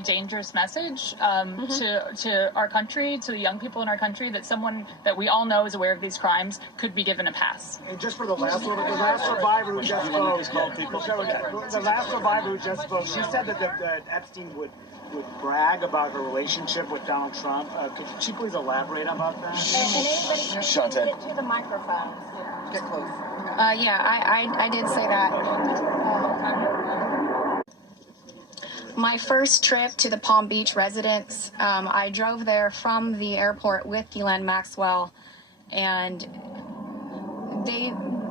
dangerous message to our country, to the young people in our country, that someone that we all know is aware of these crimes could be given a pass. And just for the last one, the last survivor who just spoke, she said that Epstein would brag about her relationship with Donald Trump. Could she please elaborate about that? And anybody Shante. get to the microphone. Get close. Yeah, I did say that. My first trip to the Palm Beach residence, I drove there from the airport with Ghislaine Maxwell, and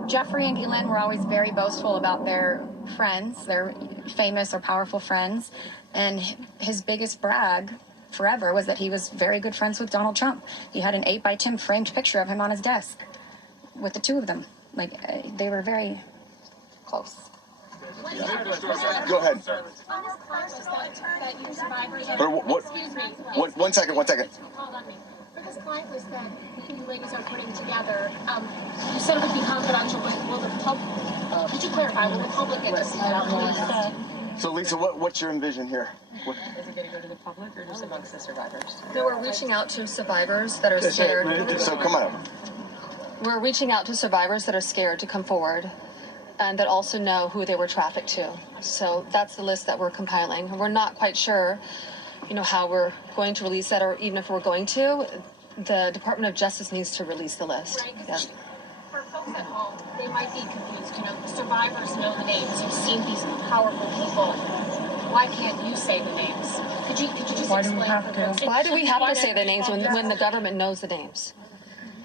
Jeffrey and Ghislaine were always very boastful about their friends, their famous or powerful friends, and his biggest brag forever was that he was very good friends with Donald Trump. He had an 8x10 framed picture of him on his desk with the two of them. Like, they were very close. Go ahead. One second. For this client list that you ladies are putting together, you said it would be confidential, but will the public, could you clarify, will the public get to see that? So, Lisa, what's your envision here? Is it going to go to the public or just amongst the survivors? No, we're reaching out to survivors that are scared. So, come on up. We're reaching out to survivors that are scared to come forward and that also know who they were trafficked to. So that's the list that we're compiling. We're not quite sure, how we're going to release that, or even if we're going to. The Department of Justice needs to release the list. Right, yeah. For folks at home, they might be confused. The survivors know the names. You've seen these powerful people. Why can't you say the names? Could you just Why explain? do we have to? Why do we have to say the names when the government knows the names?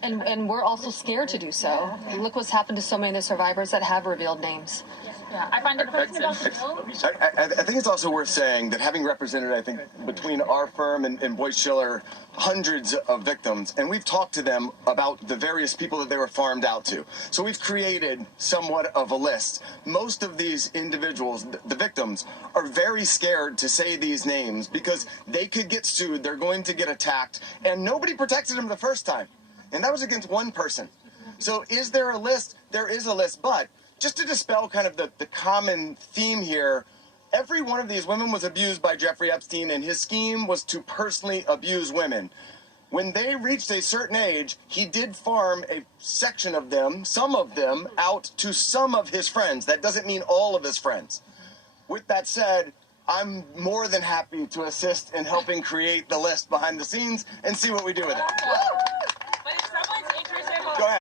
And we're also scared to do so. Look what's happened to so many of the survivors that have revealed names. Yeah, I find it offensive. I think it's also worth saying that having represented, I think, between our firm and Boyce Schiller, hundreds of victims, and we've talked to them about the various people that they were farmed out to. So we've created somewhat of a list. Most of these individuals, the victims, are very scared to say these names because they could get sued, they're going to get attacked, and nobody protected them the first time. And that was against one person. So is there a list? There is a list, but just to dispel kind of the common theme here, every one of these women was abused by Jeffrey Epstein, and his scheme was to personally abuse women. When they reached a certain age, he did farm a section of them, some of them, out to some of his friends. That doesn't mean all of his friends. With that said, I'm more than happy to assist in helping create the list behind the scenes and see what we do with it.